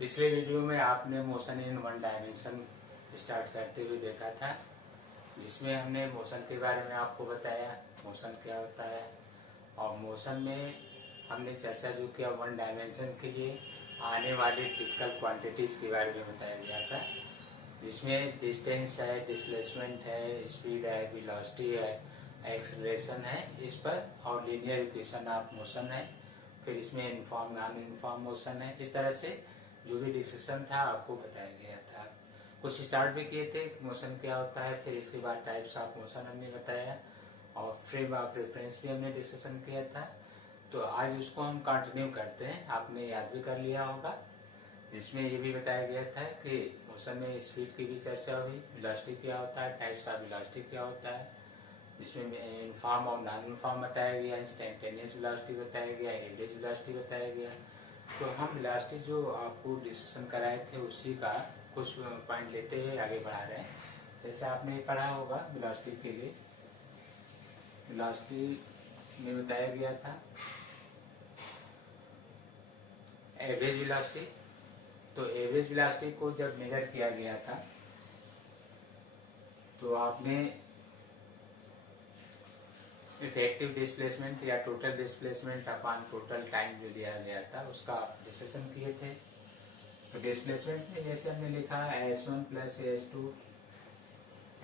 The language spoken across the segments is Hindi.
पिछले वीडियो में आपने motion in one dimension start करते हुए देखा था, जिसमें हमने मोशन के बारे में आपको बताया, मोशन क्या होता है। और मोशन में हमने चर्चा जो किया वन डायमेंशन के लिए आने वाली फिजिकल क्वांटिटीज़ के बारे में बताया गया था, जिसमें डिस्टेंस है, डिस्प्लेसमेंट है, स्पीड है, वेलोसिटी है, एक्सेलरेशन है इस पर, और लीनियर इक्वेशन ऑफ मोशन है। फिर इसमें इनफॉर्म नॉन इनफॉर्म मोशन है। इस तरह से जो भी डिस्कशन था आपको बताया गया था। कुछ स्टार्ट भी किए थे मोशन क्या होता है, फिर इसके बाद टाइप्स ऑफ मोशन हमने बताया और फ्रेम ऑफ रेफरेंस भी हमने डिस्कशन किया था। तो आज उसको हम कंटिन्यू करते हैं। आपने याद भी कर लिया होगा, जिसमें ये भी बताया गया था कि मोशन में स्पीड की भी चर्चा हुई, वेलोसिटी क्या होता है, टाइप्स ऑफ वेलोसिटी क्या होता है, जिसमें इनफॉर्म और नॉन इनफॉर्म बताया गया, इंस्टेंटेनियस वेलोसिटी बताया गया, एवरेज वेलोसिटी बताया गया। तो हम वेलोसिटी जो आपको डिस्कशन कराए थे उसी का कुछ पॉइंट लेते हुए आगे बढ़ा रहे हैं। जैसे आपने पढ़ा होगा वेलोसिटी के लिए, वेलोसिटी में बताया गया था एवरेज वेलोसिटी। तो एवरेज वेलोसिटी को जब मेजर किया गया था तो आपने इफेक्टिव डिस्प्लेसमेंट या total displacement upon total time जो लिया गया था उसका आप डिस्कशन किए थे। तो डिस्प्लेसमेंट में जैसे हमने लिखा S1 plus S2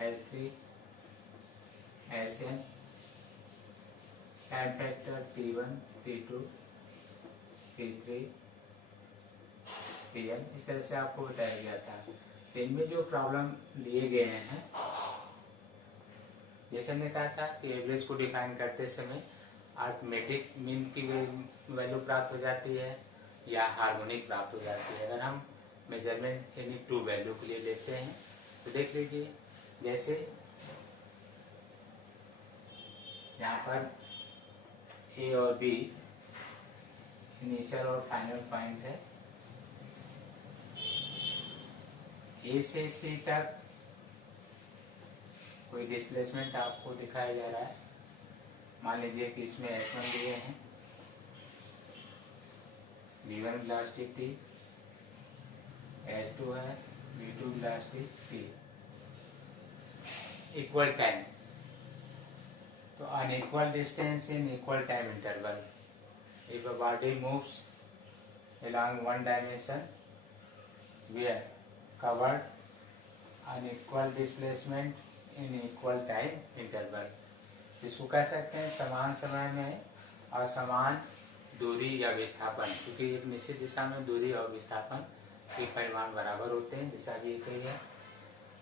S3 Sn, time factor T1 T2 T3 Tn, इस तरह से आपको बताया गया था। इनमें जो प्रॉब्लम लिए गए हैं, जैसे हमने कहा था कि एवरेज को डिफाइन करते समय अर्थमेटिक मीन की वैल्यू प्राप्त हो जाती है या हार्मोनिक प्राप्त हो जाती है। अगर हम मेजरमेंट यानी ट्रू वैल्यू के लिए लेते हैं तो देख लीजिए, जैसे यहाँ पर ए और बी इनिशियल और फाइनल पॉइंट है। ए से सी तक कोई डिस्प्लेसमेंट आपको दिखाया जा रहा है। मान लीजिए कि इसमें S1 दिए हैं, V1 वेलोसिटी T, S2 है, V2 velocity T, equal time. तो unequal distance in equal time interval, if a body moves along one dimension where covered unequal displacement in equal time interval, इसको कह सकते हैं समान समय में असमान दूरी या विस्थापन, क्योंकि एक निश्चित दिशा में दूरी और विस्थापन के परिमाण बराबर होते हैं, दिशा भी एक ही है।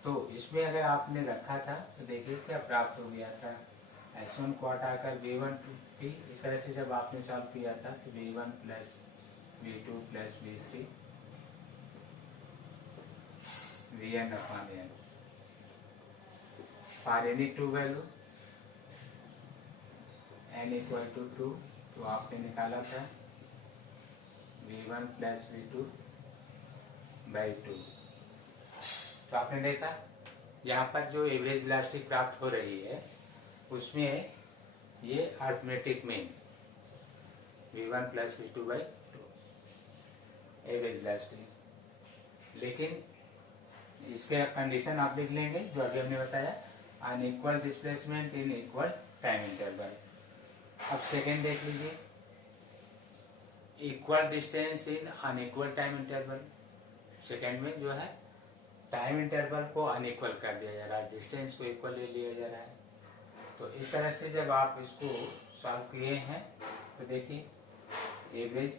तो इसमें अगर आपने रखा था तो देखिए क्या प्राप्त हो गया था। S1 को हटाकर V1 T, इस तरह से जब आपने सॉल्व किया था तो V1 plus V2 plus V3 Vn upon N for any true value N equal to 2, तो आपने निकाला था V1 प्लस V2 बाई 2। तो आपने देखा यहाँ पर जो एवरेज वेलोसिटी प्राप्त हो रही है उसमें ये arithmetic mean V1 plus V2 by 2 average velocity. लेकिन इसके कंडीशन आप लिख लेंगे जो अभी हमने बताया, unequal displacement in equal time interval. अब सेकेंड देख लीजिए, इक्वल डिस्टेंस इन अनइक्वल टाइम इंटरवल। सेकेंड में जो है टाइम इंटरवल को अनइक्वल कर दिया जा रहा है, डिस्टेंस को इक्वल ले लिया जा रहा है। तो इस तरह से जब आप इसको सॉल्व किए हैं तो देखिए एवरेज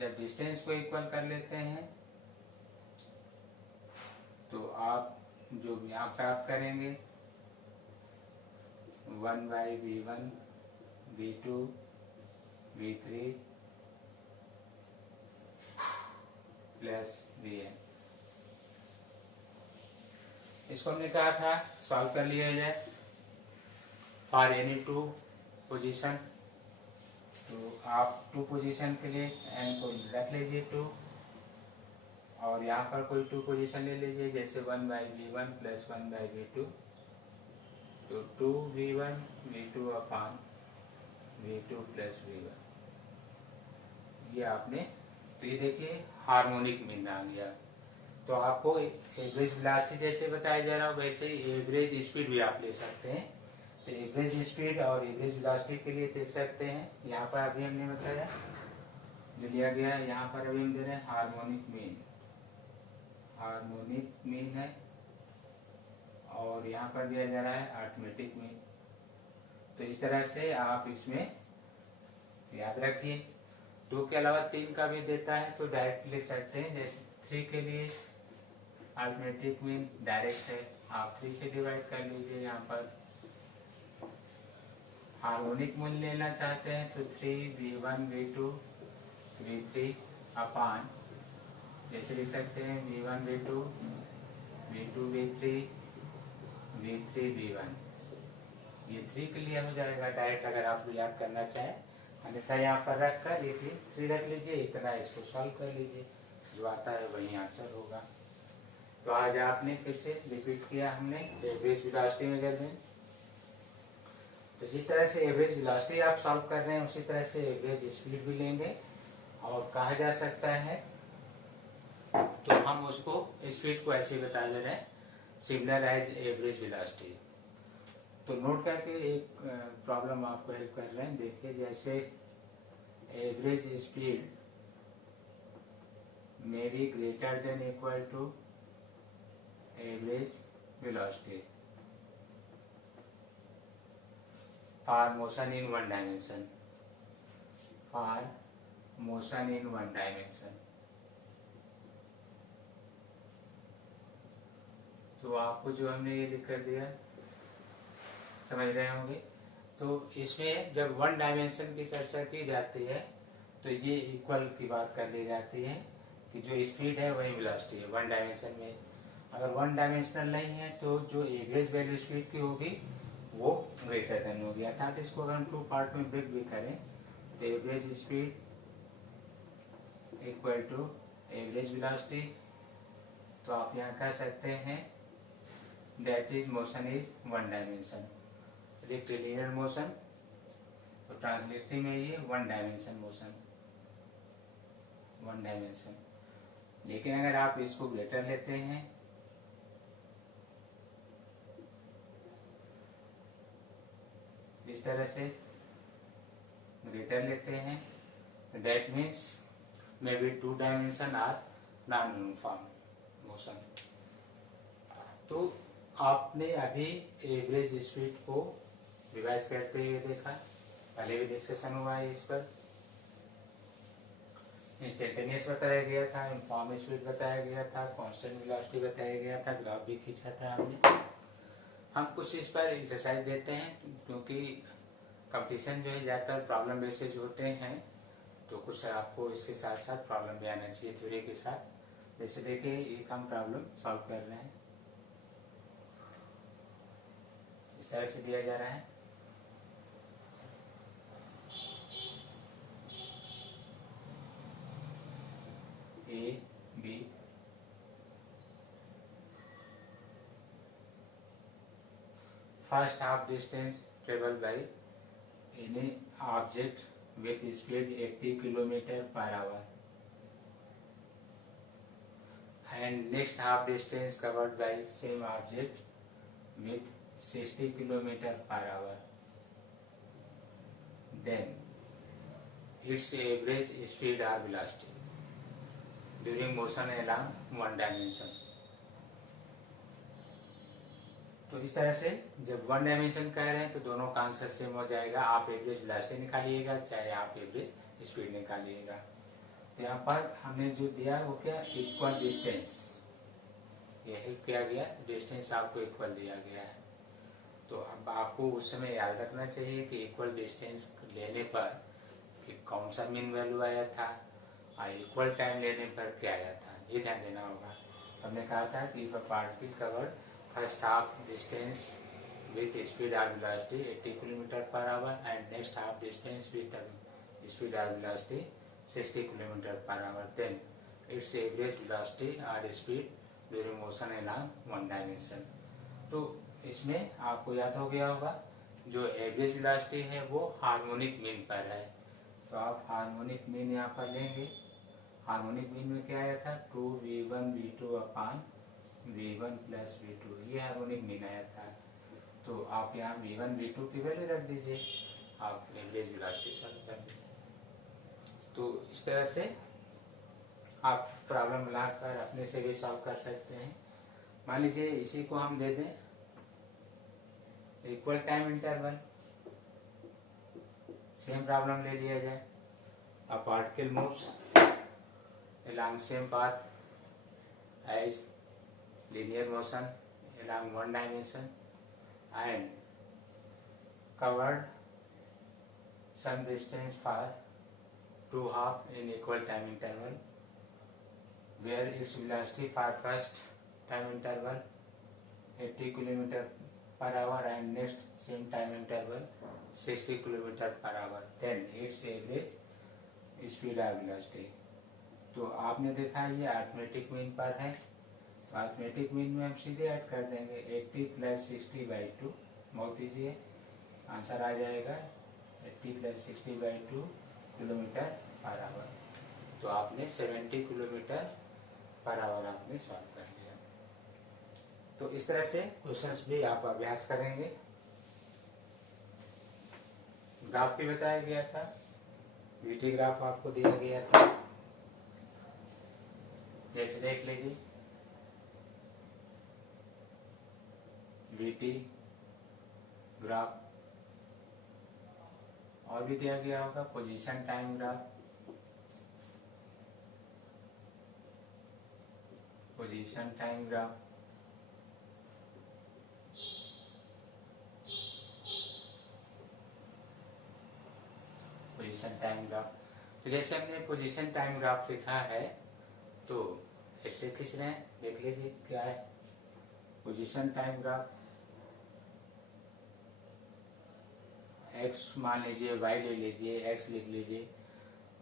जब डिस्टेंस को इक्वल कर लेते हैं तो आप जो यहाँ प्राप्त करेंगे 1 by V1 V2 V3 plus Vn। इसको हमने कहा था सॉल्व कर लिया जाए फॉर एनी टू पोजीशन। तो आप टू पोजीशन के लिए n को रख लीजिए 2, और यहाँ पर कोई टू पोजीशन ले लीजिए, जैसे 1 by V1 plus 1 by V2, तो 2V1 V2 upon V2 plus V1, ये आपने तो ये देखिए हार्मोनिक मीन आ गया। तो आपको एवरेज वेलोसिटी जैसे बताया जा रहा हो वैसे ही एवरेज स्पीड भी आप ले सकते हैं। तो एवरेज स्पीड और एवरेज वेलोसिटी के लिए देख सकते हैं, यहाँ पर अभी हमने बताया जो लिया गया है, यहाँ पर अभी हम दे रहे हैं हार्मोनिक मीन, हार्मोनिक मीन है, और यहाँ पर दिया जा रहा है अरिथमेटिक मीन। तो इस तरह से आप इसमें याद रखिए। 2 के अलावा 3 का भी देता है तो डायरेक्ट लिख सकते हैं। जैसे 3 के लिए अरिथमेटिक मीन डायरेक्ट है, आप 3 से डिवाइड कर लीजिए। यहाँ पर हार्मोनिक मीन लेना चाहते हैं तो 3v1 v2 v3 अपान, जैसे लिख सकते हैं v1 v2 v2 v3 v3 v1। ये 3 के लिए हो जाएगा डायरेक्ट अगर आप याद करना चाहें, अन्यथा यहाँ पर रख कर देखिए 3 रख लीजिए, इतना इसको सॉल्व कर लीजिए, जो आता है वही आंसर होगा। तो आज आपने फिर से रिपीट किया हमने एवरेज वेलोसिटी मेजरमेंट। तो जिस तरह से एवरेज वेलोसिटी आप सॉल्व कर रहे हैं उसी तरह से एवरेज स्पीड भी लेंगे, और कहा जा सकता है तो हम उसको स्पीड को ऐसे बता दे रहे हैं सिमिलर एज एवरेज वेलोसिटी। तो नोट करके एक प्रॉब्लम आपको हेल्प कर रहे हैं। देखिए जैसे average speed may be greater than equal to average velocity for motion in one dimension, for motion in one dimension। तो आपको जो हमने ये लिख कर दिया समझ रहे होंगे। तो इसमें जब वन डायमेंशन की चर्चा की जाती है तो ये इक्वल की बात कर ली जाती है कि जो स्पीड है वही वेलोसिटी है वन डायमेंशन में। अगर वन डायमेंशनल नहीं है तो जो एवरेज वैल्यू स्पीड की होगी वो ग्रेटर देन होगी। अर्थात इसको अगर हम 2 पार्ट में ब्रेक भी करें तो average speed equal to average velocity, तो आप यहाँ कह सकते हैं that is motion is one dimension, rectilinear motion. तो ट्रांसलेटरी में ये one dimension motion, one dimension. लेकिन अगर आप इसको ग्रेटर लेते हैं इस तरह से ग्रेटर लेते हैं तो that means may be 2 dimension or non uniform motion. तो आपने अभी एवरेज स्पीड को रिवाइज करते हुए देखा, पहले भी डिस्कशन हुआ है इस पर। इंस्टेंटेनियस बताया गया था, यूनिफॉर्म स्पीड बताया गया था, कांस्टेंट वेलोसिटी बताया गया था, ग्राफ भी खींचा था हमने। हम कुछ इस पर एक्सरसाइज देते हैं क्योंकि कंपटीशन जो है ज़्यादातर प्रॉब्लम बेसिस होते हैं, तो कुछ आपको इसके साथ साथ प्रॉब्लम भी आना चाहिए थ्योरी के साथ। जैसे देखिए एक हम प्रॉब्लम सॉल्व कर रहे हैं, इस तरह से दिया जा रहा है। A B first half distance travel by any object with speed 80 km/h and next half distance covered by same object with 60 km/h, then its average speed or velocity during motion along one dimension। तो इस तरह से जब वन डायमेंशन कह रहे हैं तो दोनों का आंसर सेम हो जाएगा। आप एवरेज वेलोसिटी निकालिएगा चाहे आप एवरेज स्पीड निकालिएगा। तो यहाँ पर हमने जो दिया वो क्या, इक्वल डिस्टेंस, ये हेल्प किया गया, डिस्टेंस आपको इक्वल दिया गया है। तो अब आपको उस समय याद रखना चाहिए कि इक्वल डिस्टेंस लेने पर कि कौन सा मीन वैल्यू आया था और इक्वल टाइम लेने पर क्या आया था, ये ध्यान देना होगा। हमने कहा था कि if a particle covered first half distance with speed or velocity 80 km/h and next half distance with speed or velocity 60 km/h, then its average velocity or speed during motion along one dimension। तो इसमें आपको याद हो गया होगा जो एवरेज वेलोसिटी है वो हार्मोनिक मीन पर है। तो आप हार्मोनिक मीन यहाँ पर लेंगे हार्मोनिक मीन में क्या आया था, 2v1v2 अपान v1 प्लस v2, ये हार्मोनिक मीन आया था। तो आप यहाँ v1 v2 की वैल्यू रख दीजिए, आप एवरेज वेलोसिटी सॉल्व कर लीजिए। तो इस तरह से आप प्रॉब्लम लाकर अपने से भी सॉल्व कर सकते हैं। मान लीजिए इसी को हम दे दें equal time interval, same problem ले लिया जाए। A particle moves along same path as linear motion along one dimension and covered some distance for two half in equal time interval, where its velocity for first time interval 80 km per hour and next same time interval 60 km per hour, then its average speed of velocity। तो आपने देखा ये अर्थमेटिक मीन पर है, तो अर्थमेटिक मीन में हम सीधे ऐड कर देंगे 80 प्लस 60/2, बहुत ईजी है, आंसर आ जाएगा 80 प्लस 60/2 किलोमीटर पर आवर। तो आपने 70 किलोमीटर पर आवर आपने सॉल्व कर लिया। तो इस तरह से क्वेश्चंस भी आप अभ्यास करेंगे। ग्राफ भी बताया गया था, वीटी ग्राफ आपको दिया गया था, जैसे देख लीजिए वीटी ग्राफ, और भी दिया गया होगा position time graph, position time graph, position time graph. तो जैसे हमने पोजीशन टाइम ग्राफ लिखा है, तो ऐसे खींच रहे हैं, देख लीजिए क्या है पोजीशन टाइम ग्राफ। एक्स मान लीजिए, वाई ले लीजिए, एक्स लिख लीजिए,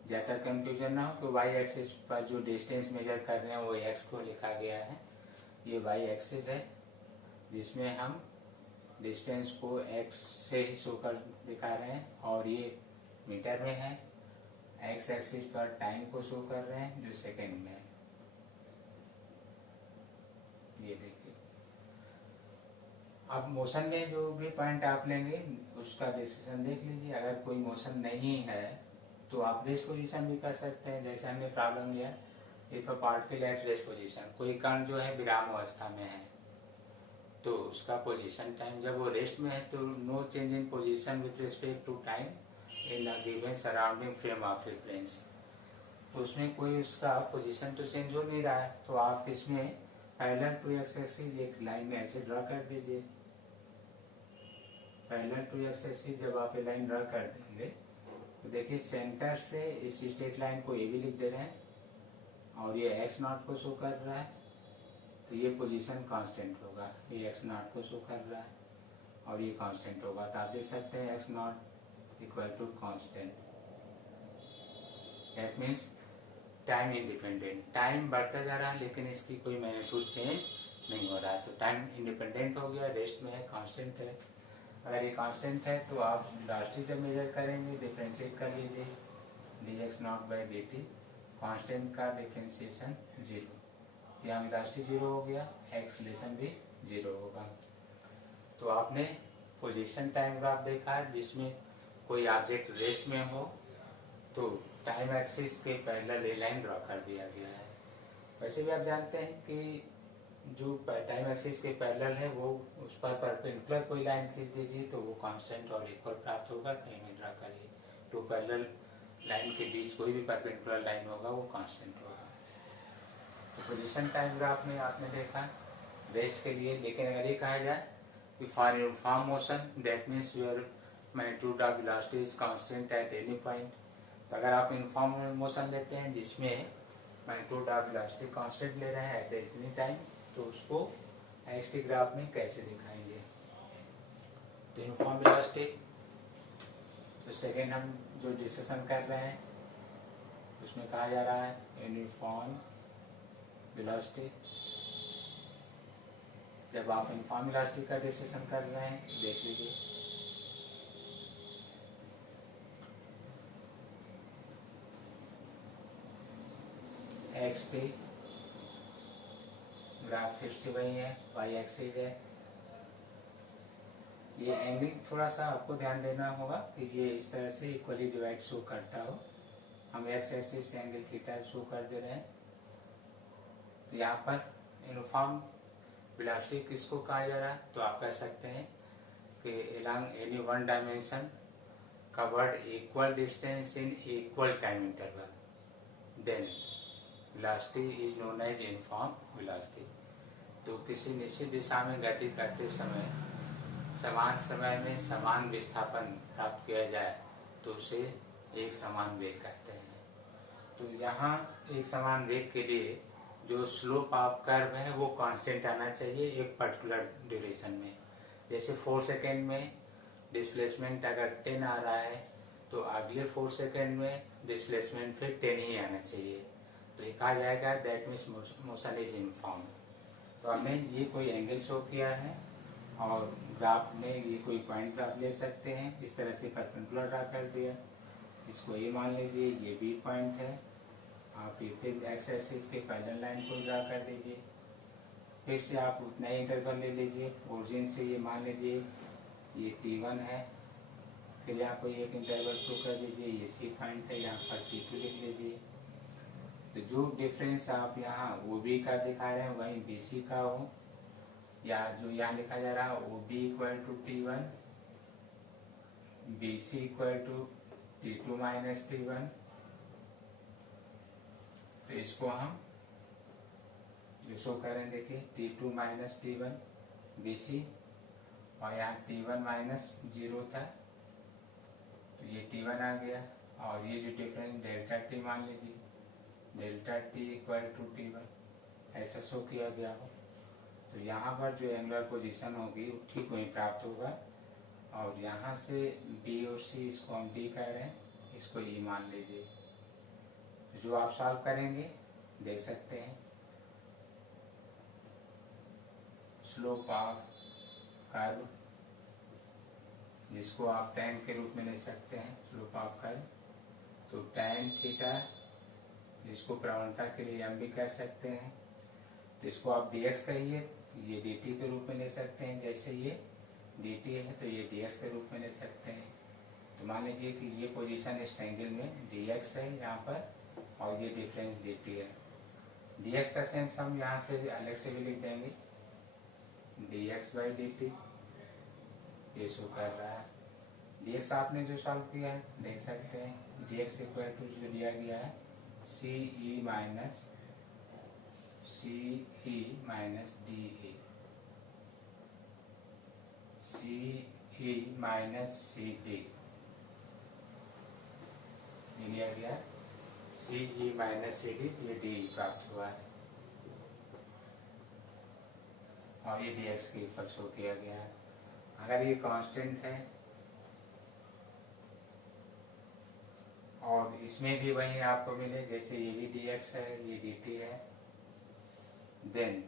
ज़्यादा कंफ्यूजन ना हो कि वाई एक्सिस पर जो डिस्टेंस मेजर कर रहे हैं वो एक्स को लिखा गया है, ये वाई एक्सिस है जिसमें हम डिस्टेंस को एक्स से ही शो कर दिखा रहे हैं, और ये मीटर में है। एक्स एक्सिस पर टाइम को शो कर रहे हैं जो सेकेंड में है। ये देखिए, अब मोशन में जो भी पॉइंट आप लेंगे उसका डिसीजन देख लीजिए। अगर कोई मोशन नहीं है तो आप रेस्ट पोजीशन भी कर सकते हैं, जैसे हमने प्रॉब्लम लिया if a particle at rest position, कोई कण जो है विराम अवस्था में है, तो उसका पोजीशन टाइम जब वो रेस्ट में है तो no change in position with respect to time in a given surrounding frame of reference. तो उसमें कोई उसका पोजीशन तो चेंज हो नहीं रहा है, तो आप इसमें पैरेलल टू एक्स एक्सिस एक लाइन ऐसे ड्रा कर दीजिए। पैरेलल टू एक्स एक्सिस जब आप ये लाइन ड्रा कर देंगे तो देखिए सेंटर से इस स्ट्रेट लाइन को ये भी लिख दे रहे हैं, और ये एक्स नॉट को शो कर रहा है, तो ये पोजीशन कांस्टेंट होगा, ये एक्स नॉट को शो कर रहा है और ये कांस्टेंट होगा, तो आप लिख सकते हैं X naught equal to constant. That means time independent, time बढ़ता जा रहा है लेकिन इसकी कोई मैग्नीट्यूड चेंज नहीं हो रहा है, तो टाइम इंडिपेंडेंट हो गया, रेस्ट में है, कांस्टेंट है। अगर ये कांस्टेंट है तो आप वेलोसिटी जब मेजर करेंगे डिफ्रेंशिएट कर लीजिए dx not by dt, constant का डिफ्रेंशिएशन 0, यहाँ वेलोसिटी 0 हो गया, एक्सीलरेशन भी 0 होगा। तो आपने पोजीशन टाइम ग्राफ देखा है जिसमें कोई ऑब्जेक्ट रेस्ट में हो तो टाइम एक्सिस के पैरेलल ए लाइन ड्रॉ कर दिया गया है। वैसे भी आप जानते हैं कि जो टाइम एक्सिस के पैरेलल है वो उस पर परपेंडिकुलर कोई लाइन खींच दीजिए तो वो कांस्टेंट और इक्वल प्राप्त होगा, कहीं में ड्रा करिए तो पैरेलल लाइन के बीच कोई भी परपेंडिकुलर लाइन होगा वो कांस्टेंट होगा। तो पोजीशन टाइम ग्राफ में आपने देखा रेस्ट के लिए, लेकिन अगर ये कहा जाए कि for uniform motion that means your magnitude of velocity is constant at any point, तो अगर आप यूनिफॉर्म मोशन लेते हैं जिसमें मैग्नीट्यूड ऑफ वेलोसिटी कांस्टेंट ले रहे हैं एट एनी टाइम, तो उसको एक्स टी ग्राफ में कैसे दिखाएंगे। तो यूनिफॉर्म वेलोसिटी, तो सेकेंड हम जो डिस्कशन कर रहे हैं उसमें कहा जा रहा है यूनिफॉर्म वेलोसिटी। जब आप यूनिफॉर्म वेलोसिटी का डिस्कशन कर रहे हैं देख लीजिए, एक्स पे ग्राफ फिर से वही है, वाई एक्सिस है। ये एंगल थोड़ा सा आपको ध्यान देना होगा कि ये इस तरह से इक्वली डिवाइड शो करता हो। हम एक्स एक्सिस से एंगल थीटा शो कर दे रहे हैं। यहाँ पर यूनिफॉर्म वेलोसिटी किसको कहा जा रहा है, तो आप कह सकते हैं कि along any one dimension covered equal distance in equal time interval then velocity is known as uniform velocity. तो किसी निश्चित दिशा में गति करते समय समान समय में समान विस्थापन प्राप्त किया जाए तो उसे एक समान वेग कहते हैं। तो यहाँ एक समान वेग के लिए जो स्लोप ऑफ कर्व है वो कांस्टेंट आना चाहिए एक पर्टिकुलर ड्यूरेशन में। जैसे 4 सेकेंड में डिस्प्लेसमेंट अगर 10 आ रहा है तो अगले 4 सेकेंड में डिस्प्लेसमेंट फिर 10 ही आना चाहिए। तो ये कहा जाएगा that means motion is uniform. तो हमने ये कोई एंगल शो किया है और ग्राफ में ये कोई पॉइंट आप ले सकते हैं। इस तरह से परपेंडिकुलर ड्रा कर दिया, इसको ये मान लीजिए ये बी पॉइंट है। आप ये फिर एक्स एक्सिस के पैरेलल लाइन को ड्रा कर दीजिए। फिर से आप उतना ही इंटरवल ले लीजिए, ओरिजिन से ये मान लीजिए ये T1 है। फिर यहाँ कोई एक इंटरवल शो कर दीजिए, ये सी पॉइंट है, यहाँ पर T2 लिख लीजिए। तो जो डिफरेंस आप यहाँ OB का दिखा रहे हैं वहीं BC का हो, या जो यहाँ लिखा जा रहा है OB equal to T1, BC equal to T2 minus T1। तो इसको हम जो शो करें देखिए T2 माइनस T1 BC, और यहाँ T1 माइनस 0 था तो ये T1 आ गया। और ये जो डिफरेंस डेल्टा T मान लीजिए, delta T equal to T1 ऐसा शो किया गया हो। तो यहाँ पर जो एंगुलर पोजीशन होगी वो ठीक वहीं प्राप्त होगा। और यहाँ से B और C इसको हम D कह रहे हैं, इसको E मान लीजिए। जो आप सॉल्व करेंगे देख सकते हैं स्लोप ऑफ कर्व, जिसको आप tan के रूप में ले सकते हैं स्लोप ऑफ कर्व। तो tan थीटा, जिसको प्रवणता के लिए हम भी कह सकते हैं, तो इसको आप dx कहिए, ये dt के रूप में ले सकते हैं। जैसे ये dt है तो ये dx के रूप में ले सकते हैं। तो मान लीजिए कि ये पोजीशन इस ट्रायंगल में dx है यहाँ पर, और ये डिफरेंस dt है। dx का सेंस हम यहाँ से अलग से भी लिख देंगे, dx बाई dt ये शो कर रहा है। dx आपने जो सॉल्व किया है देख सकते हैं, dx इक्वल टू जो दिया गया है CE minus DE, CE minus CD लिया गया, CE माइनस CD, ये DE प्राप्त हुआ है। और ये dx के ऊपर शो किया गया है। अगर ये कांस्टेंट है और इसमें भी वही आपको मिले, जैसे ये भी dx है ये dt है, देन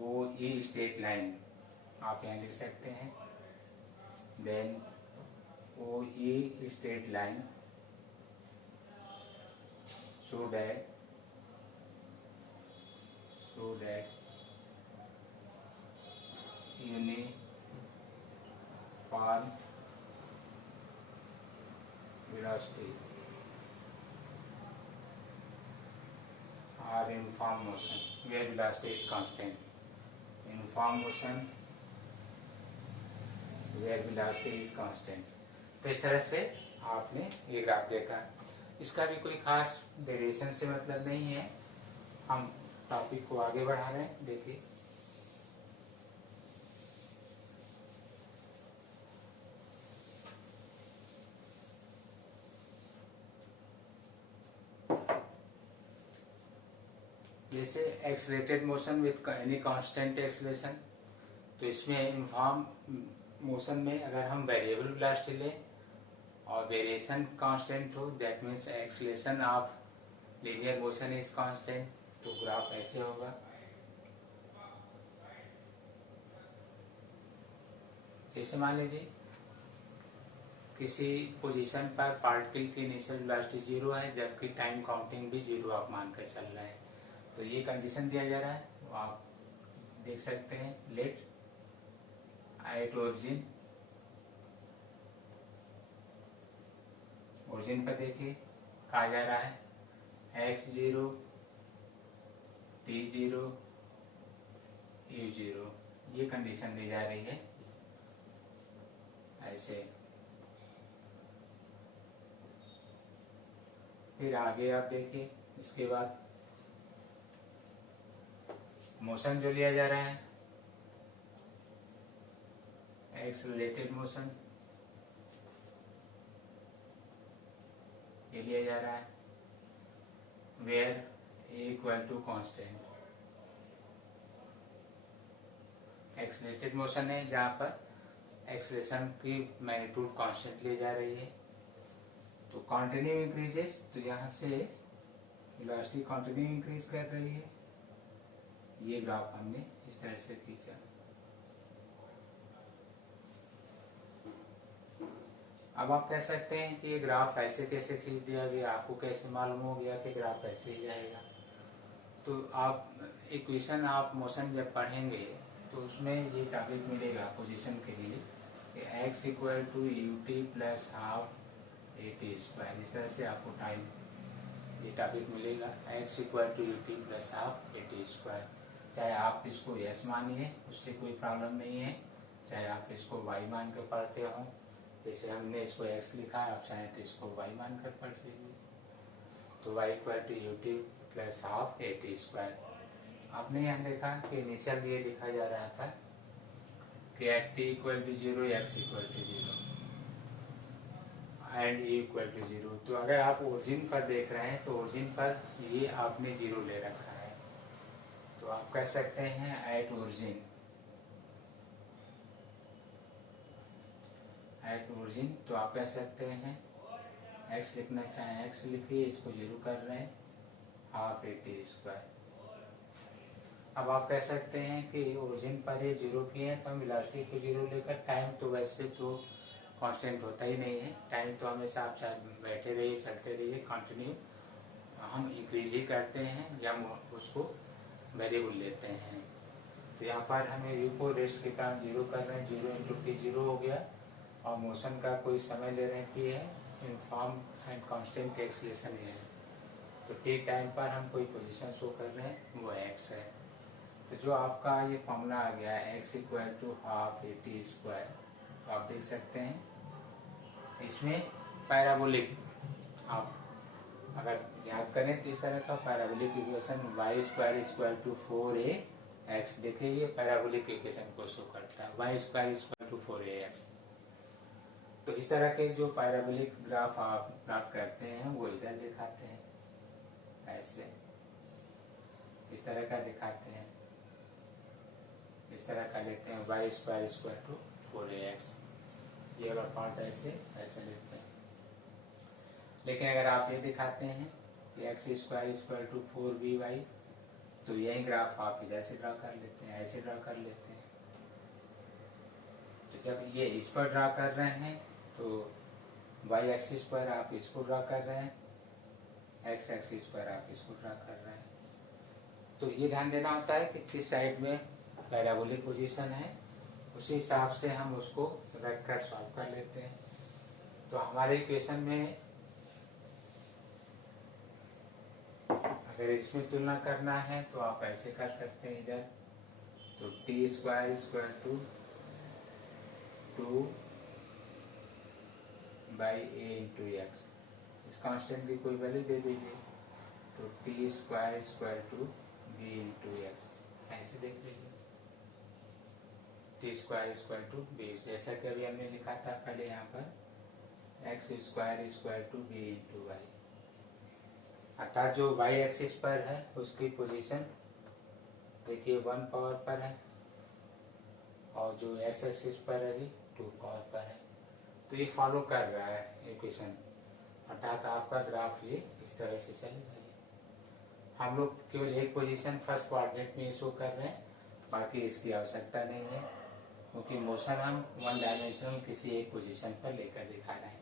OE स्ट्रेट लाइन आप यहाँ लिख सकते हैं। Then OE straight line so that uniform velocity or uniform motion where velocity is constant, uniform motion where velocity is constant। तो इस तरह से आपने ये ग्राफ देखा। इसका भी कोई खास डेरिवेशन से मतलब नहीं है, हम टॉपिक को आगे बढ़ा रहे हैं। देखिए जैसे accelerated motion with any constant acceleration, तो इसमें यूनिफॉर्म मोशन में अगर हम वेरिएबल वेलोसिटी लें और वेरिएशन कांस्टेंट हो, that means acceleration of linear motion is constant, तो ग्राफ ऐसे होगा। जैसे मान लीजिए किसी पोजीशन पर पार्टिकल की इनिशियल वेलोसिटी जीरो है जबकि टाइम काउंटिंग भी जीरो आप मान कर चल रहे हैं। तो ये कंडीशन दिया जा रहा है, वो आप देख सकते हैं। लेट एट ओरिजिन, ओरिजिन पर देखिए कहा जा रहा है x zero, T zero, you zero, ये कंडीशन दी जा रही है ऐसे। फिर आगे आप देखिए, इसके बाद मोशन जो लिया जा रहा है एक्सलरेटेड मोशन, ये लिया जा रहा है where A equal to constant. Accelerated motion है जहां पर एक्सलेशन की मैग्नीट्यूड कांस्टेंट ली जा रही है। तो कंटिन्यू इंक्रीजेस, तो यहाँ से वेलोसिटी कंटिन्यू इंक्रीज कर रही है। ये ग्राफ हमने इस तरह से खींचा। अब आप कह सकते हैं कि ये ग्राफ ऐसे कैसे खींच दिया गया, आपको कैसे मालूम हो गया कि ग्राफ ऐसे ही जाएगा। तो आप इक्वेशन आप मोशन जब पढ़ेंगे तो उसमें ये टॉपिक मिलेगा पोजीशन के लिए, X equal to U T plus half A T square. इस तरह से आपको टाइम ये टॉपिक मिलेगा, X equal to U T plus half A T square. चाहे आप इसको यस मानिए, उससे कोई प्रॉब्लम नहीं है, चाहे आप इसको वाई मान कर पढ़ते हो, जैसे हमने इसको एक्स लिखा है, आप चाहें तो इसको वाई मान कर पढ़ लीजिए। तो Y equal to U T plus half A T square. आपने यहाँ देखा कि इनिशियल ये लिखा जा रहा था कि at T equal to zero, X equal to zero and A equal to zero. तो अगर आप ओरिजिन पर देख रहे हैं तो ओरिजिन पर ये आपने जीरो ले रखा है, तो आप कह सकते हैं एट ओरिजिन, एट ओरिजिन। तो आप कह सकते हैं एक्स लिखना चाहें एक्स लिखिए, इसको जीरो कर रहे हैं, हाफ ए टी स्क्वायर। अब आप कह सकते हैं कि ओरिजिन पर ये जीरो किए हैं तो हम वेलोसिटी को जीरो लेकर, टाइम तो वैसे तो कांस्टेंट होता ही नहीं है, टाइम तो हमेशा आप चाहे बैठे रहिए चलते रहिए कंटिन्यू, हम इंक्रीज ही करते हैं या उसको वेरिएबल लेते हैं। तो यहाँ पर हमें यू को रेस्ट के कारण जीरो कर रहे हैं, जीरो इंटू टी जीरो हो गया, और मोशन का कोई समय ले रहे हैं टी है, यूनिफॉर्म एंड कांस्टेंट के एक्सलेशन ये है। तो टी टाइम पर हम कोई पोजीशन शो कर रहे हैं, वो एक्स है। तो जो आपका ये फॉर्मूला आ गया है X equal to half A T square, तो आप देख सकते हैं इसमें पैराबोलिक, आप अगर याद करें तो इस तरह का parabolic equation Y square equal to 4a X, देखिए ये पैराबोलिक इक्वेशन को शो करता है, Y square equal to 4a X. तो इस तरह के जो पैराबोलिक ग्राफ आप प्राप्त करते हैं वो इधर दिखाते हैं, ऐसे इस तरह का दिखाते हैं, इस तरह का लेते हैं Y square equal to 4a X, ये वाला पार्ट ऐसे ऐसे लेते हैं। लेकिन अगर आप ये दिखाते हैं कि x square equal to 4by, तो यही ग्राफ आप इधर से ड्रा कर लेते हैं, ऐसे ड्रा कर लेते हैं। तो जब ये इस पर ड्रा कर रहे हैं तो वाई एक्सिस पर आप इसको ड्रा कर रहे हैं, एक्स एक्सिस पर आप इसको ड्रा कर रहे हैं। तो ये ध्यान देना होता है कि किस साइड में पैराबोलिक पोजीशन है, उसी हिसाब से हम उसको रख कर सॉल्व कर लेते हैं। तो हमारे इक्वेशन में अगर इसमें तुलना करना है तो आप ऐसे कर सकते हैं इधर, तो T square equal to 2 by A into X, इस कांस्टेंट की कोई वैल्यू दे दीजिए, तो T square equal to B into X, ऐसे देख लीजिए, T square equal to B, जैसा कि अभी हमने लिखा था पहले यहाँ पर X square equal to B into Y, अर्थात जो वाई एक्सिस पर है उसकी पोजीशन देखिए 1 पावर पर है, और जो एक्स एक्सिस पर है 2 पावर पर है। तो ये फॉलो कर रहा है इक्वेशन, अर्थात आपका ग्राफ ये इस तरह से चलेगा। हम लोग केवल एक पोजीशन फर्स्ट कोऑर्डिनेट में शो कर रहे हैं, बाकी इसकी आवश्यकता नहीं है। क्योंकि मोशन हम वन डायमेंशनल किसी एक पोजीशन पर लेकर दिखा रहे हैं।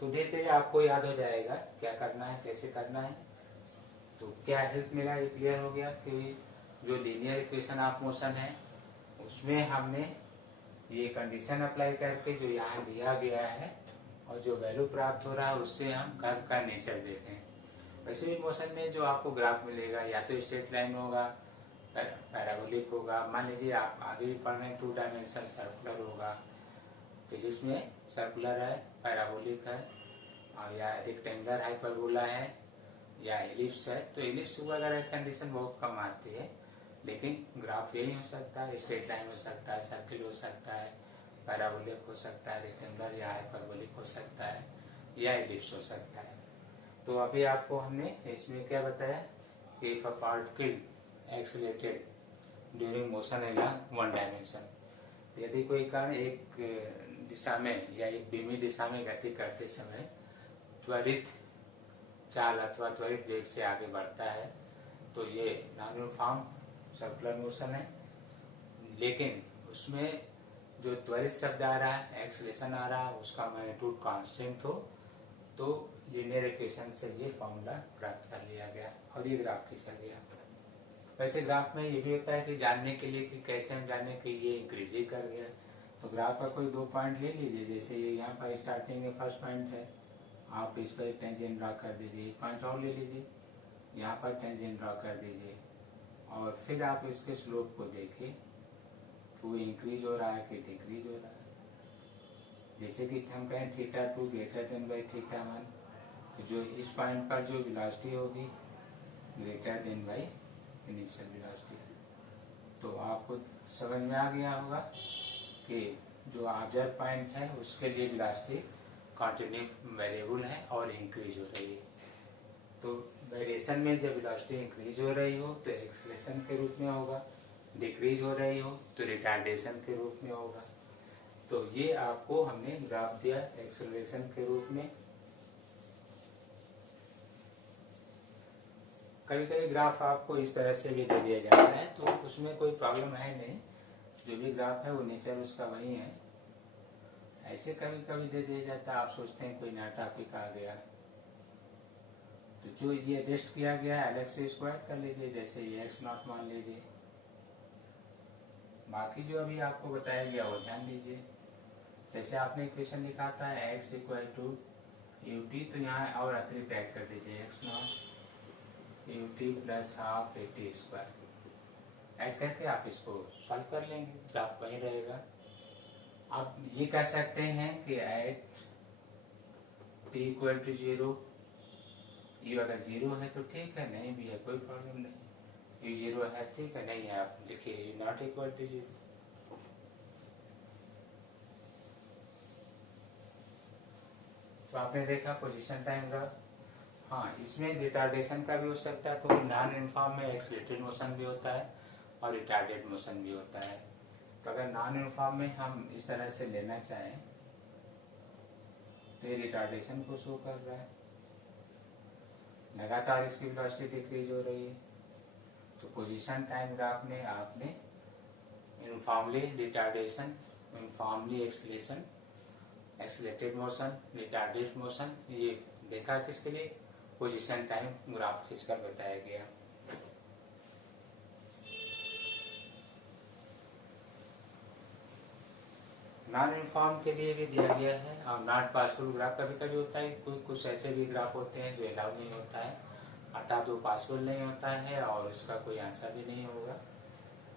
तो धीरे धीरे आपको याद हो जाएगा क्या करना है, कैसे करना है। तो क्या हेल्प मेरा ये क्लियर हो गया कि जो लीनियर इक्वेशन ऑफ मोशन है उसमें हमने ये कंडीशन अप्लाई करके जो यहाँ दिया गया है और जो वैल्यू प्राप्त हो रहा है उससे हम कर्व का नेचर देते हैं। वैसे भी मोशन में जो आपको ग्राफ मिलेगा या तो स्ट्रेट लाइन होगा, पैराबोलिक होगा, मान लीजिए आप आगे भी पढ़ रहे हैं 2 डायमेंशनल सर्कुलर होगा, फिजिक्स में सर्कुलर है, पैराबोलिक है, और या रेक्टेंगुलर हाइपरबोला है या एलिप्स है। तो एलिप्स वगैरह कंडीशन बहुत कम आती है, लेकिन ग्राफ यही हो सकता है, स्ट्रेट लाइन हो सकता है, सर्किल हो सकता है, पैराबोलिक हो सकता है, रेक्टेंगुलर या हाइपरबोलिक हो सकता है, या एलिप्स हो सकता है। तो अभी आपको हमने इसमें क्या बताया कि if a particle accelerated during motion in one dimension, यदि कोई कण एक दिशा में या एक बीमी दिशा में गति करते समय त्वरित चाल अथवा त्वरित वेग से आगे बढ़ता है तो ये नॉन यूनिफॉर्म सर्कुलर मोशन है। लेकिन उसमें जो त्वरित शब्द आ रहा है, एक्सीलरेशन आ रहा है, उसका मैग्नीट्यूड कांस्टेंट हो तो लीनियर इक्वेशन से ये फॉर्मूला प्राप्त कर लिया गया और ये ग्राफ खींचा गया। वैसे ग्राफ में ये भी होता है कि जानने के लिए कि कैसे हम जाने कि ये इंक्रीज ही कर गया, तो ग्राफ का कोई 2 पॉइंट ले लीजिए। जैसे ये यहाँ पर स्टार्टिंग में फर्स्ट पॉइंट है, आप इस पर एक टेंजेंट ड्रा कर दीजिए, एक पॉइंट और ले लीजिए, यहाँ पर टेंजेंट ड्रा कर दीजिए, और फिर आप इसके स्लोप को देखिए कि वो इंक्रीज हो रहा है कि डिक्रीज हो रहा है। जैसे कि हम कहें θ2 ग्रेटर देन बाई θ1, तो जो इस पॉइंट पर जो वेलोसिटी होगी greater than by initial velocity. तो आपको समझ में आ गया होगा कि जो ऑब्जर्व पॉइंट है उसके लिए वेलोसिटी कंटिन्यू वेरिएबल है और इंक्रीज हो रही है। तो वेरिएशन में जब वेलोसिटी इंक्रीज हो रही हो तो एक्सीलरेशन के रूप में होगा, डिक्रीज हो रही हो तो रिटार्डेशन के रूप में होगा। तो ये आपको हमने ग्राफ दिया एक्सेलरेशन के रूप में। कभी कभी ग्राफ आपको इस तरह से भी दे दिया जाता है तो उसमें कोई प्रॉब्लम है नहीं, जो भी ग्राफ है वो नेचर उसका वही है। ऐसे कभी कभी दे दिया जाता है, आप सोचते हैं कोई नया टॉपिक आ गया, तो जो ये रेस्ट किया गया है अलग से स्क्वायर कर लीजिए, जैसे ये x0 मान लीजिए। बाकी जो अभी आपको बताया गया वो ध्यान दीजिए। जैसे आपने इक्वेशन लिखा था x इक्वल टू ut, तो यहाँ और अतिरिक्त ऐड कर दीजिए x0 ut plus half at square add करके आप इसको सॉल्व कर लेंगे, ग्राफ वही रहेगा। आप ये कह सकते हैं कि at t equal to 0 u अगर 0 है तो ठीक है, नहीं भी है कोई प्रॉब्लम नहीं। u 0 है ठीक है, नहीं है आप लिखिए u नॉट इक्वल टू 0। तो आपने देखा पोजीशन टाइम ग्राफ। हाँ, इसमें रिटार्डेशन का भी हो सकता है, तो नॉन यूनिफॉर्म में एक्सीलरेटेड मोशन भी होता है और रिटार्डेड मोशन भी होता है। तो अगर नॉन यूनिफॉर्म में हम इस तरह से लेना चाहें तो ये रिटार्डेशन को शो कर रहा है, लगातार इसकी वेलोसिटी डिक्रीज हो रही है। तो पोजीशन टाइम ग्राफ में आपने uniformly retardation, uniformly acceleration, accelerated motion, retarded motion, ये देखा किसके लिए, पोजीशन टाइम ग्राफ खींचकर बताया गया। नॉन यूनिफॉर्म के लिए भी दिया गया है और नॉट पासबल ग्राफ कभी कभी होता है, कुछ ऐसे भी ग्राफ होते हैं जो अलाउ नहीं होता है, अर्थात वो पॉसिबल नहीं होता है और इसका कोई आंसर भी नहीं होगा।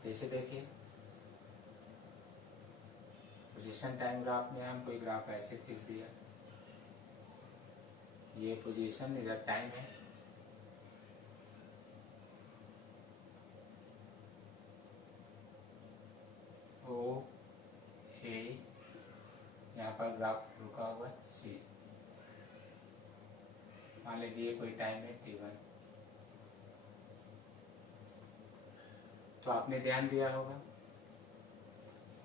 जैसे देखिए पोजीशन टाइम ग्राफ में हम कोई ग्राफ ऐसे खींच दिया, ये पोजीशन इधर टाइम है, ओ ए, यहाँ पर ग्राफ रुका हुआ है सी, मान लीजिए कोई टाइम है t1। तो आपने ध्यान दिया होगा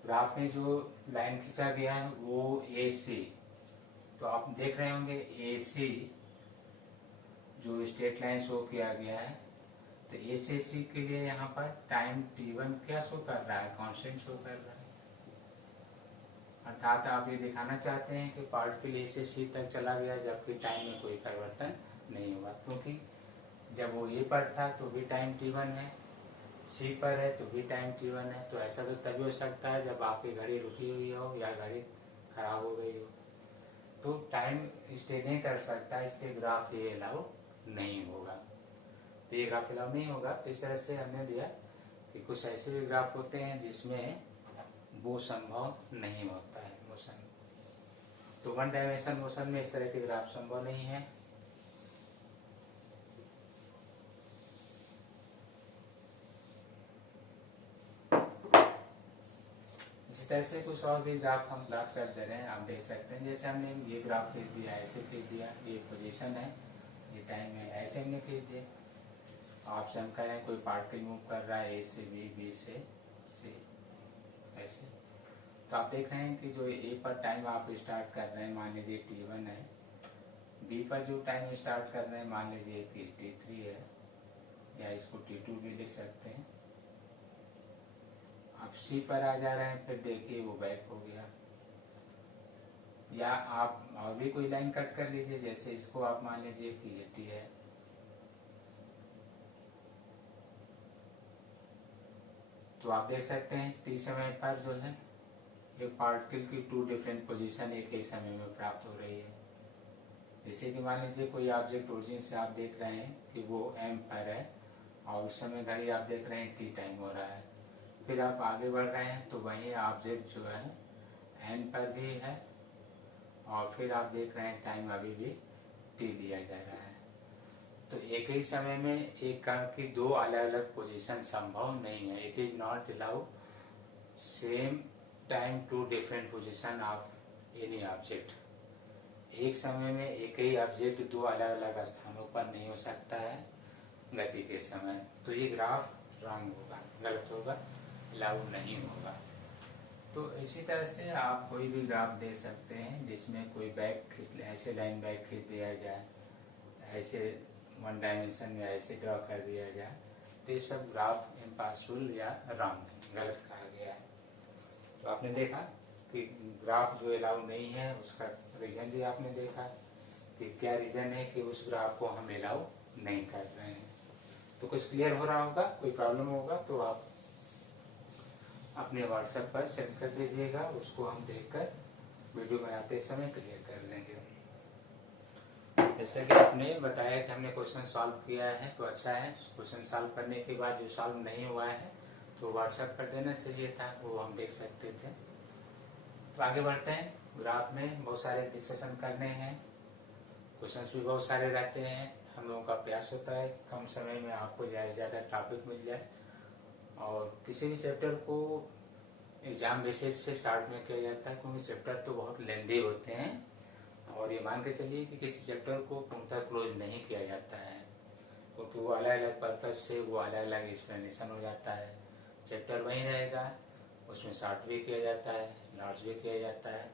ग्राफ में जो लाइन खींचा गया है वो ए सी, तो आप देख रहे होंगे ए सी जो स्ट्रेट लाइन शो किया गया है, तो ए से सी के लिए यहाँ पर टाइम t1 क्या शो कर रहा है, कांस्टेंट शो कर रहा है। अर्थात आप ये दिखाना चाहते हैं कि पार्ट के लिए से सी तक चला गया, जबकि टाइम में कोई परिवर्तन नहीं हुआ, क्योंकि जब वो ए पर था तो भी टाइम t1 है, सी पर है तो भी टाइम t1 है। तो ऐसा तो तभी हो सकता है जब आपकी घड़ी रुकी हुई हो या घड़ी खराब हो गई हो, तो टाइम स्टे नहीं कर सकता, इसके ग्राफ ये अलाउ नहीं होगा। तो ये ग्राफ अलाउ नहीं होगा। तो इस तरह से हमने दिया कि कुछ ऐसे भी ग्राफ होते हैं जिसमें वो संभव नहीं होता है मोशन। तो वन डायमेंशन मोशन में इस तरह के ग्राफ संभव नहीं है। इसी तरह से कुछ और भी ग्राफ हम प्लॉट कर दे रहे हैं, आप देख सकते हैं। जैसे हमने ये ग्राफ खींच दिया, ऐसे खींच दिया, ये पोजीशन है, ये टाइम है, ऐसे हमने खींच दिया। आपसे हम कह रहे हैं कोई पार्टिकल मूव कर रहा है ए से बी, बी से सी, ऐसे। तो आप देख रहे हैं कि जो ए पर टाइम आप स्टार्ट कर रहे हैं, मान लीजिए t1 है, बी पर जो टाइम स्टार्ट कर रहे हैं मान लीजिए कि t3 है, या इसको t2 भी लिख सकते हैं। आप सी पर आ जा रहे हैं, फिर देखिए वो बैक हो गया। या आप और भी कोई लाइन कट कर लीजिए, जैसे इसको आप मान लीजिए कि ये टी है, तो आप देख सकते हैं टी समय पर जो है एक पार्टिकल की 2 डिफरेंट पोजीशन एक ही समय में प्राप्त हो रही है। जैसे कि मान लीजिए कोई ऑब्जेक्ट ओरिजिन से आप देख रहे हैं कि वो एम पर है और उस समय घड़ी आप देख रहे हैं टी टाइम हो रहा है। फिर आप आगे बढ़ रहे हैं तो वही ऑब्जेक्ट जो है एन पर भी है और फिर आप देख रहे हैं टाइम अभी भी टी दिया जा रहा है। तो एक ही समय में एक कण की 2 अलग अलग पोजीशन संभव नहीं है। It is not allow same time 2 different position of any object. एक समय में एक ही ऑब्जेक्ट 2 अलग अलग स्थानों पर नहीं हो सकता है गति के समय। तो ये ग्राफ रॉन्ग होगा, गलत होगा, अलाउ नहीं होगा। तो इसी तरह से आप कोई भी ग्राफ दे सकते हैं जिसमें कोई बैक खींच, ऐसे लाइन बैक खींच दिया जाए, ऐसे वन डायमेंशन में ऐसे ड्रॉ कर दिया जाए, तो ये सब ग्राफ इम्पॉसिबल या रॉन्ग है, गलत कहा गया है। तो आपने देखा कि ग्राफ जो अलाउ नहीं है उसका रीजन भी आपने देखा कि क्या रीजन है कि उस ग्राफ को हम अलाउ नहीं कर रहे हैं। तो कुछ क्लियर हो रहा होगा, कोई प्रॉब्लम होगा तो आप अपने व्हाट्सएप पर सेंड कर दीजिएगा, उसको हम देखकर वीडियो बनाते समय क्लियर कर देंगे। जैसे कि आपने बताया कि हमने क्वेश्चन सॉल्व किया है तो अच्छा है। क्वेश्चन सॉल्व करने के बाद जो सॉल्व नहीं हुआ है तो व्हाट्सएप पर देना चाहिए था, वो हम देख सकते थे। तो आगे बढ़ते हैं। ग्राफ में बहुत सारे डिस्कशन करने हैं, क्वेश्चंस भी बहुत सारे रहते हैं। हम लोगों का प्रयास होता है कम समय में आपको ज़्यादा से ज़्यादा टॉपिक मिल जाए, और किसी भी चैप्टर को एग्जाम बेसिस से स्टार्ट में किया जाता है, क्योंकि चैप्टर तो बहुत लेंदी होते हैं और ये मान के चलिए कि किसी चैप्टर को पूर्णतः क्लोज नहीं किया जाता है, क्योंकि वो अलग अलग पर्पज से वो अलग अलग एक्सप्लेनेशन हो जाता है। चैप्टर वही रहेगा, उसमें शॉर्ट भी किया जाता है, लार्ज भी किया जाता है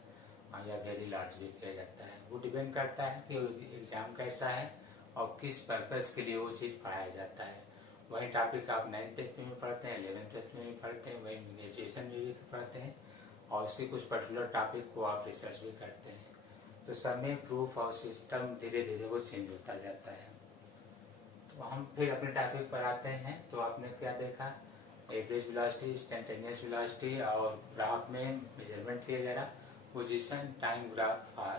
या वेरी लार्ज भी किया जाता है। वो डिपेंड करता है कि एग्जाम कैसा है और किस पर्पज के लिए वो चीज़ पढ़ाया जाता है। वही टॉपिक आप 9th में पढ़ते हैं, 11th में भी पढ़ते हैं, वही ग्रेजुएशन में भी पढ़ते हैं, और उसी कुछ पर्टिकुलर टॉपिक को आप रिसर्च भी करते हैं। तो सब में प्रूफ और सिस्टम धीरे धीरे वो चेंज होता जाता है। तो हम फिर अपने टॉपिक पर आते हैं। तो आपने क्या देखा, एवरेज वेलोसिटी, इंस्टैंटेनियस वेलोसिटी, और ग्राफ में मेजरमेंट किया जा रहा position time graph for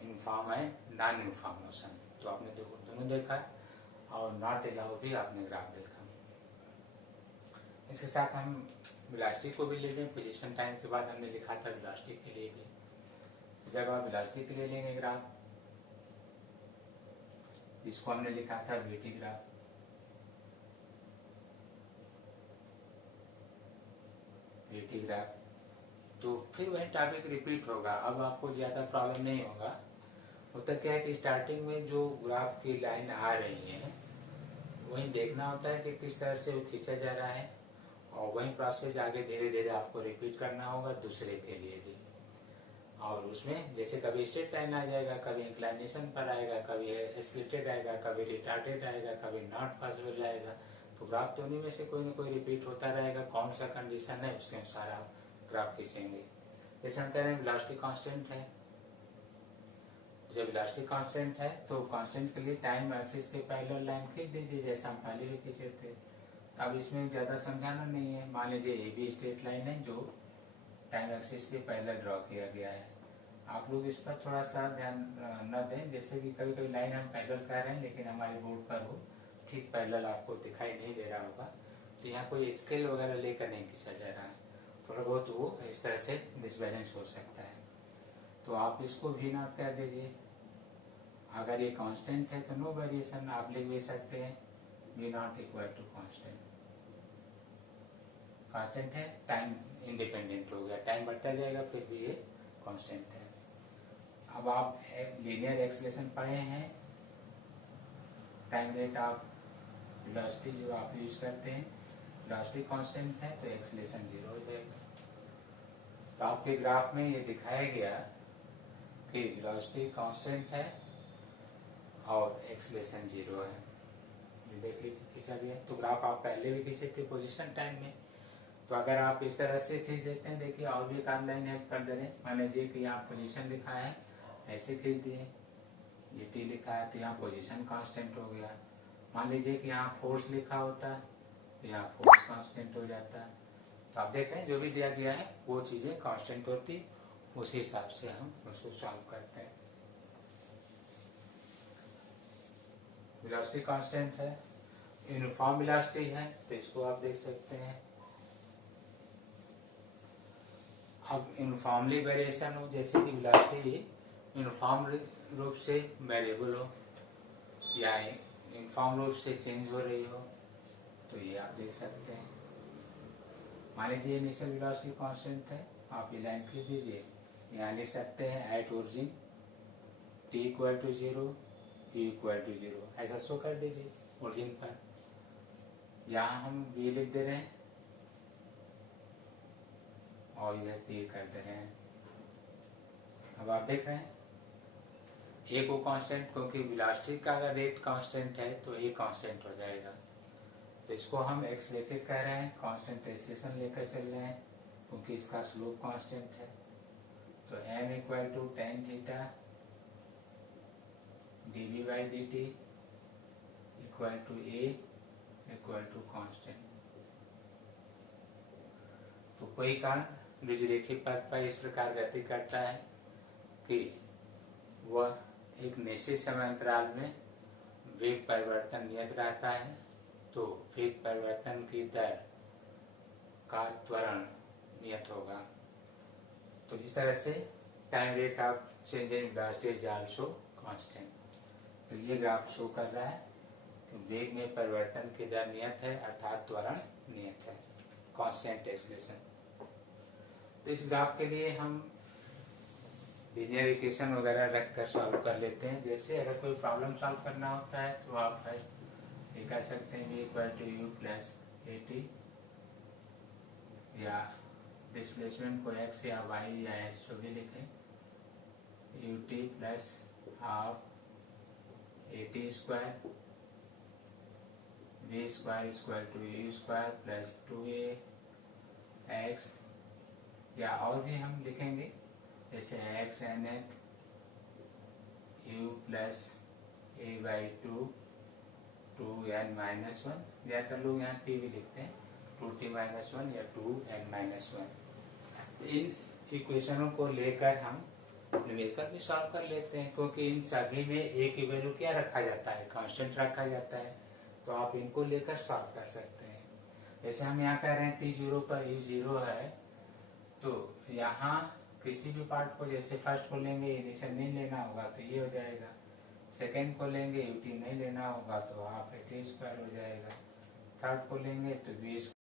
uniform and non uniform motion. तो आपने दोनों देखा, और नॉट अलाउ भी आपने ग्राफ देखा। इसके साथ हम वेलोसिटी को भी ले लें। पोजीशन टाइम के बाद हमने लिखा था वेलोसिटी के लिए भी। जब आप वेलोसिटी के लिए लेंगे ग्राफ, जिसको हमने लिखा था वीटी ग्राफ, वीटी ग्राफ, तो फिर वही टॉपिक रिपीट होगा। अब आपको ज्यादा प्रॉब्लम नहीं होगा। होता क्या है कि स्टार्टिंग में जो ग्राफ की लाइन आ रही है वही देखना होता है कि किस तरह से वो खींचा जा रहा है, और वही प्रोसेस आगे धीरे धीरे आपको रिपीट करना होगा दूसरे के लिए भी। और उसमें जैसे कभी स्ट्रेट लाइन आ जाएगा, कभी इंक्लाइनेशन पर आएगा, कभी एस्केलेटेड आएगा, कभी रिटार्डेड आएगा, कभी नॉट पॉसिबल आएगा। तो ग्राफ तो उन्हीं में से कोई ना कोई रिपीट होता रहेगा। कौन सा कंडीशन है उसके अनुसार आप ग्राफ खींचेंगे। जैसे हम कह रहे हैं वेलोसिटी कांस्टेंट है, जब वेलोसिटी कांस्टेंट है तो कांस्टेंट के लिए टाइम एक्सिस के पैरेलल लाइन खींच दीजिए, जैसा हम पहले भी खींचे थे। अब इसमें ज़्यादा समझाना नहीं है। मान लीजिए ए बी स्ट्रेट लाइन है जो टाइम एक्सिस के पैरेलल ड्रॉ किया गया है। आप लोग इस पर थोड़ा सा ध्यान न दें, जैसे कि कभी कभी लाइन हम पैरेलल कह रहे हैं लेकिन हमारे बोर्ड पर वो ठीक पैरेलल आपको दिखाई नहीं दे रहा होगा, तो यहाँ कोई स्केल वगैरह लेकर नहीं खींचा जा रहा है, थोड़ा बहुत वो इस तरह से डिसबैलेंस हो सकता है। तो आप इसको वी नॉट कह दीजिए। अगर ये कांस्टेंट है तो नो वेरिएशन, आप लिख भी सकते हैं V naught equal to constant. Constant है, टाइम इंडिपेंडेंट हो गया, टाइम बढ़ता जाएगा फिर भी ये कांस्टेंट है। अब आप लीनियर एक्सेलरेशन पढ़े हैं, टाइम रेट ऑफ वेलोसिटी जो आप यूज करते हैं, वेलोसिटी कांस्टेंट है तो एक्सेलरेशन 0 हो जाएगा। तो आपके ग्राफ में ये दिखाया गया कि वेलोसिटी कांस्टेंट है और एक्सेलरेशन 0 है। देख लीजिए खींचा गया। तो ग्राफ आप पहले भी खींचे थे पोजीशन टाइम में, तो अगर आप इस तरह से खींच देते हैं, देखिए और भी एक लाइन हेल्प कर दे रहे हैं। मान लीजिए कि यहाँ पोजीशन लिखा है, ऐसे खींच दिए, ये टी लिखा है तो यहाँ पोजीशन कांस्टेंट हो गया। मान लीजिए कि यहाँ फोर्स लिखा होता तो यहाँ फोर्स कांस्टेंट हो जाता। तो आप देख रहे हैं जो भी दिया गया है वो चीजें कांस्टेंट होती, उसी हिसाब से हम उसको सॉल्व करते हैं। वेलोसिटी कांस्टेंट है, यूनिफॉर्म वेलोसिटी है तो इसको आप देख सकते हैं। अब यूनिफॉर्मली वेरिएशन हो, जैसे कि वेलोसिटी यूनिफॉर्म रूप से वेरिएबल हो या यूनिफॉर्म रूप से चेंज हो रही हो, तो ये आप देख सकते हैं। मान लीजिए इनिशियल वेलोसिटी कांस्टेंट है, आप ये लाइन खींच दीजिए, यहाँ लिख सकते हैं at origin t equal to 0, u equal to 0, ऐसा शो कर दीजिए ओरिजिन पर। यहाँ हम v लिख दे रहे हैं और इधर t कर दे रहे हैं। अब आप देख रहे हैं a को कांस्टेंट, क्योंकि वेलोसिटी का अगर रेट कांस्टेंट है तो a कांस्टेंट हो जाएगा। तो इसको हम एक्सेलरेटेड कह रहे हैं, कांस्टेंट एक्सेलरेशन लेकर चल रहे हैं क्योंकि इसका स्लोप कांस्टेंट है। तो m equal to tan theta dv by dt equal to a equal to constant. तो कोई कण विजुरेखी पथ पर इस प्रकार गति करता है कि वह एक निश्चित समय अंतराल में वेग परिवर्तन नियत रहता है, तो वेग परिवर्तन की दर का त्वरण नियत होगा। तो इस तरह से time rate of change in velocity is also constant. तो ये ग्राफ शो कर रहा है कि वेग में परिवर्तन की दर नियत है, अर्थात त्वरण नियत है, कांस्टेंट एक्सेलरेशन। तो इस ग्राफ के लिए हम लीनियर इक्वेशन वगैरह रख कर सॉल्व कर लेते हैं। जैसे अगर कोई प्रॉब्लम सॉल्व करना होता है तो आप ये कह सकते हैं v equal to u plus A T, या डिस्प्लेसमेंट को x या y या s जो भी लिखें, u t plus half A T square v स्क्वायर इक्वल टू u स्क्वायर प्लस 2a x, या और भी हम लिखेंगे जैसे x n u plus a by 2n minus 1, ज़्यादातर लोग यहाँ t भी लिखते हैं, 2t माइनस 1 या 2n माइनस 1। इन इक्वेशनों को लेकर हम न्यूमेरिकल भी सॉल्व कर लेते हैं, क्योंकि इन सभी में a की वैल्यू क्या रखा जाता है, कांस्टेंट रखा जाता है। तो आप इनको लेकर सॉल्व कर सकते हैं। जैसे हम यहाँ कह रहे हैं t0 पर u 0 है, तो यहाँ किसी भी पार्ट को, जैसे फर्स्ट को लेंगे इनिशियल नहीं लेना होगा तो ये हो जाएगा, सेकेंड को लेंगे ut नहीं लेना होगा तो हाफ ए टी स्क्वायर हो जाएगा, थर्ड को लेंगे तो b